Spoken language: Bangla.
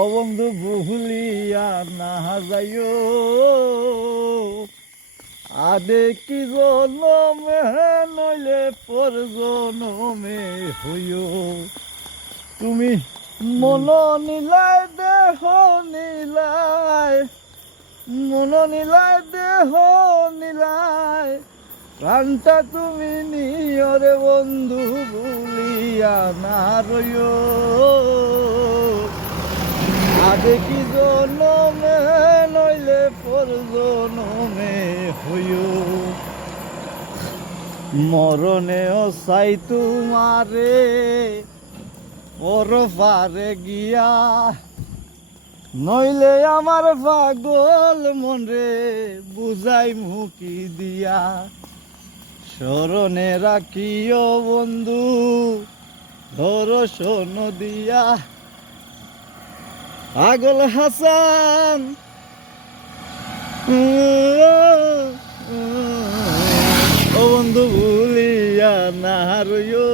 ও বন্ধু ভুলিয়া না যাইও, আদে কি জনমে নইলে পর জনমে হইও। তুমি মন নিলাই দেহ নিলাই, মন নিলাই দেহ নিলাই, প্রাণটা তুমি নিয়রে বন্ধু ভুলিয়া না রইও। আদে কি জনমে নইলে পর জনমে হইও। মরণেও চাই তোমারে পর পারে গিয়া, নইলে আমার পাগল মনরে বুঝাই মুকি দিয়া। স্মরণে রাখিও বন্ধু দর্শন দিয়া। পাগল হাসান ও বন্ধু ভুলিয়া না রইও।